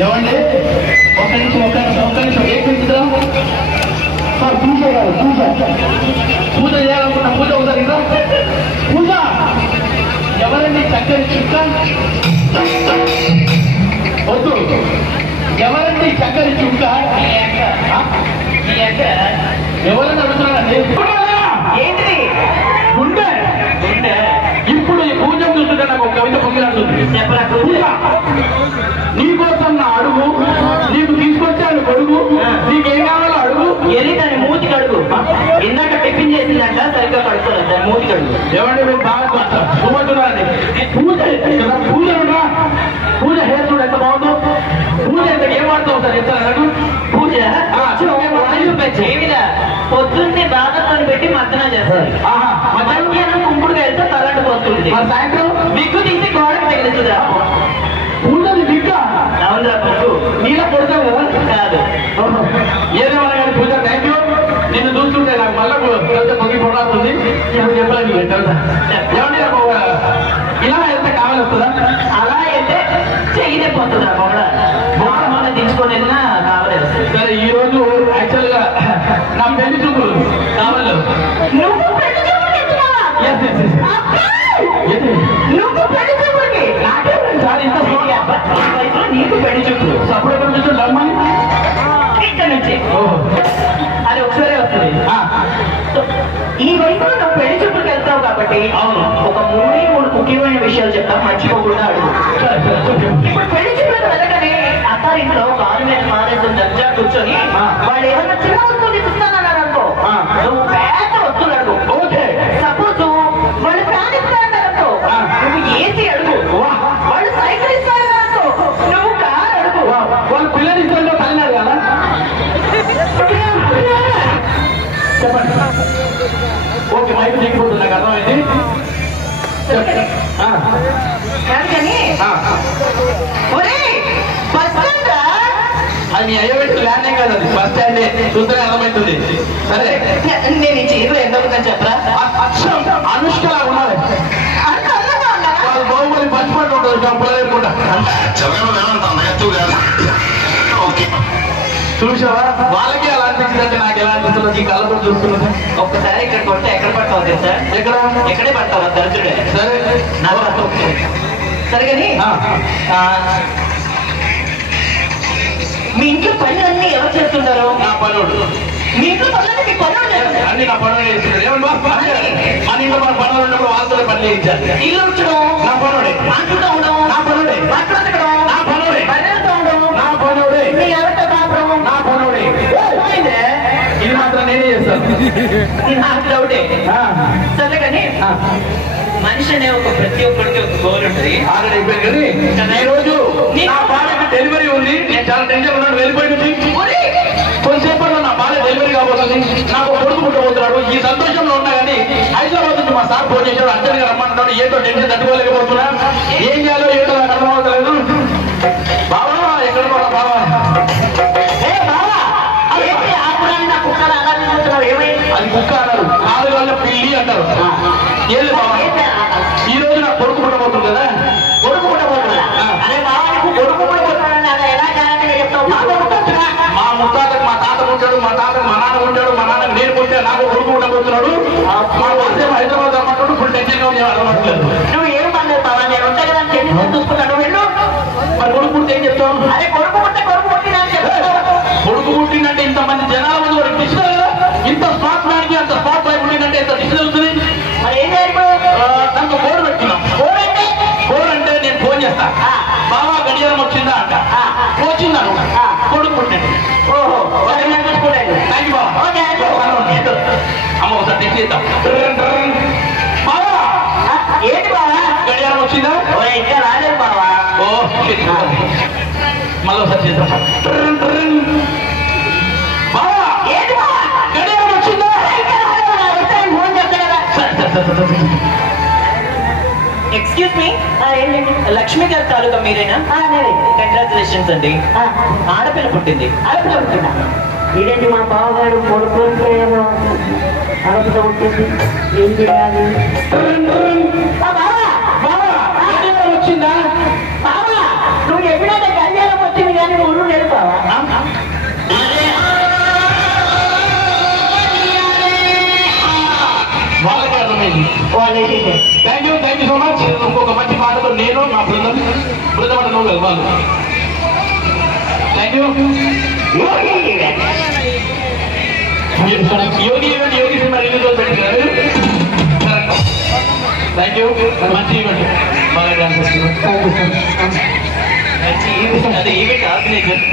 ఏమండి ఒక్క నిమిషం ఏం పెంచుతాం సార్ పూజ కాదు పూజ చేయాలనుకున్న పూజ అవుతారు ఇంకా పూజ ఎవరండి చక్కని చుక్క వద్దు ఎవరండి చక్కని చుక్క ఎవరన్నా అడుగుతున్నారండి ఏంటి గుండె గుండె ఇప్పుడు ఈ పూజ చూస్తుంటే నాకు ఒక కవిత పొంగినట్టుంది నీకోసం నా అడుగు నీకు తీసుకొచ్చాను కొడుకు నీకేం కావాలో అడుగు ఏది దాని మూతికి అడుగు ఇందాక టిఫిన్ చేసిందంట సరిగ్గా కడుకోలేదు దాని మూతికి అడుగు ఏమంటే మీరు బాగా చూపడుతున్నారండి పూజ పూజ హెయిర్ చూడ ఎంత బాగుందో పూజ ఎంత ఏం వాడుతావు సార్ చెప్తారా నాకు పూజ పొద్దున్నే బాధతో పెట్టి మద్దన చేస్తారు మధ్యాహ్నం కుంకుడుగా వెళ్తే తలంటి పోతుంది సాయంత్రం దిక్కు తీసి గోడకు తగిలిస్తుందా పూజది దిక్క అవునరా పొద్దు నీళ్ళ కొడతావు కదా కాదు ఏదేమన్నా కానీ పూజ థ్యాంక్ యూ నిన్ను చూస్తుంటే నాకు మళ్ళీ కలిసి పొంగి పొడాడుతుంది ఇప్పుడు చెప్పాలి నీకు తెలుసా ఏమంటే నాకు ఇలా ఎంత కావాలి వస్తుందా అలా అయితే చెయ్యినే పోతుందా బొమ్మ దించుకొని వెళ్ళినా కావలేదు సరే ఈ రోజు యాక్చువల్ గా నా పెళ్లి చూపులు కావాలి నీకు పెళ్లి చూపులు సప్పుడు ఎక్కడ నుంచి రమ్మని ఇక్కడ నుంచి అది ఒకసారి వస్తుంది ఈ వయసులో నువ్వు పెళ్లి చూపులకు వెళ్తావు కాబట్టి అవును ఒక మూడు ముఖ్యమైన విషయాలు చెప్తాం మర్చిపోకుండా అడుగు ఇప్పుడు పెళ్లి చూపులకు వెళ్ళగానే అత్తారింట్లో కారు మీద మారేసం దర్జా కూర్చొని వాళ్ళు ఏమన్నా చిన్న వస్తువులు ఇస్తున్నారన్నారు అనుకో నువ్వు పేద వస్తువులు అడుగు ఓకే సపోజ్ వాళ్ళు ఫ్యాన్ ఇస్తారన్నారనుకో నువ్వు ఏసీ అడుగు వాళ్ళు సైకిల్ ఇస్తారన్నారనుకో నువ్వు కార్ అడుగు వాళ్ళు పిల్లలు ఇస్తారో తల్లినారు కదా చెప్పండి ఓకే మైక్ దిగిపోతుంది నాకు అర్థమైంది కానీ అది మీ అయ్యో పెట్టి ల్యాండే కాదు అది బస్ స్టాండే చూస్తేనే అర్థమవుతుంది సరే నేను ఈ చీరలో ఎంత ఉందని చెప్పరా అక్షరం అనుష్కలా ఉండాలి వాళ్ళు బాహుబలి పంచిపట్టు ఉంటుంది కంపలు లేకుండా చూసావా వాళ్ళకి ఎలా అనిపించిందంటే నాకు ఎలా అనిపిస్తుంది ఈ కళ్ళతో చూస్తున్నది ఒక్కసారి ఇక్కడ కొడితే ఎక్కడ పడతావు తెలుసా ఎక్కడే పడతావు తరచుడే సరే నాకు అర్థం వచ్చింది సరే కానీ మీ ఇంట్లో పనులన్నీ ఎవరు చేస్తుంటారు నా పనుడు మీ ఇంట్లో పనులన్నీ మీ పనులు అన్ని నా పనులు చేస్తున్నారు ఏమన్నా మన ఇంట్లో మన పనులు ఉన్నప్పుడు వాళ్ళతో పని చేయించాలి ఇల్లు ఉంచడం నా పనుడే అంటుతో ఉండడం నా పనుడే మాట్లాడడం నా పనుడే బర్రెలతో ఉండడం నా పనుడే మీ ఎవరితో కాపురం నా పనుడే ఇది మాత్రం నేనే చేస్తాను నాకు డౌటే సరే కానీ మనిషి అనే ప్రతి ఒక్కరికి ఒక గోల్ ఉంటుంది ఆల్రెడీ అయిపోయింది కానీ ఈ రోజు నా బాలకి డెలివరీ ఉంది నేను చాలా టెన్షన్ ఉన్నాను వెళ్ళిపోయింది కొంతసేపట్లో నా బాల డెలివరీ కాబోతుంది నాకు కొడుకు పుట్టబోతున్నాడు ఈ సంతోషంలో ఉన్నా కానీ హైదరాబాద్ నుంచి మా సార్ ఫోన్ చేశాడు అర్జెంట్గా రమ్మంటున్నాడు ఏదో టెన్షన్ తట్టుకోలేకపోతున్నా ఏం చేయాలో ఏదో నాకు అర్థమవుతలేదు బాబా ఎక్కడ పోరా బాబా అది కుక్క అన్నారు 4 వాళ్ళ పిల్లి అంటారు ఏం లేదు బాబా ఈ రోజు నాకు కొడుకు పుట్టబోతుంది కదా కొడుకు పుట్టబోతున్నా అదే బాబా నీకు కొడుకు పుట్టబోతున్నాడు ఎలా జాగ్రత్తగా చెప్తావు మా ముత్తాతకు మా తాత ఉంటాడు మా తాతకు మా నాన్న ఉంటాడు మా నాన్న నేను పుట్టే నాకు కొడుకు ఉండబోతున్నాడు మా వాసేపు హైదరాబాద్ రమ్మంటాడు ఫుల్ టెన్షన్ గా ఉంది అర్థమవుతలేదు నువ్వు ఏం పర్లేదు బాబా నేను ఉంటా కదా టెన్షన్ చూసుకుంటాను వెళ్ళు మరి కొడుకు పుట్టి ఏం చెప్తావు అదే కొడుకు పుట్టినా కొడుకు పుట్టిందంటే ఇంతమంది జనాల ముందు వాడికి దిశ ఇంత స్మార్ట్ మ్యాన్కి అంత స్మార్ట్ వైపు ఉండిందంటే ఎంత దిశ తెలుస్తుంది మరి ఏం చేయాలి దాంతో బోర్డు పెట్టుకున్నాం బోర్డు అంటే నేను ఫోన్ చేస్తా బాబా గడియారం వచ్చిందా అంట వచ్చిందాను కొడుకు పుట్టింది ఓహో చూసుకోలేదు థ్యాంక్ యూ బాబా అమ్మ ఒకసారి టెస్ట్ చేద్దాం బాబా ఏంటి బాబా గడియారం వచ్చిందా ఇంకా రాలేదు బాబా ఓ మళ్ళీ ఒకసారి చేద్దాం బాబా ఏంటి బాబా గడియారం వచ్చిందా ఫోన్ చేస్తా కదా ఎక్స్క్యూజ్ మీ ఏంటండి లక్ష్మి గారి తాలూకా మీరేనా కంగ్రాచులేషన్స్ అండి ఆడపిల్ల పుట్టింది ఆడపిల్ల పుట్టిందా ఇదేంటి మా బావగారు కొడుకుంటే ఆడపిల్ల పుట్టింది ఏం చేయాలి వచ్చిందా వచ్చిందా? బావా నువ్వు ఎప్పుడైతే కళ్యాణం వచ్చింది కానీ ఊరు లేదు బావా. వాళ్ళకి అర్థమైంది. Thank you so much. ఇంకొక మంచి పాటతో నేను నా బృందం అంటే నువ్వు కదా వాళ్ళు. Thank you. Yogi cinema release పెట్టారు. Thank you. మంచి ఈవెంట్, బాగా డాన్స్ చేస్తున్నారు. మంచి ఈవెంట్, అదే ఈవెంట్ ఆర్గనైజర్ సార్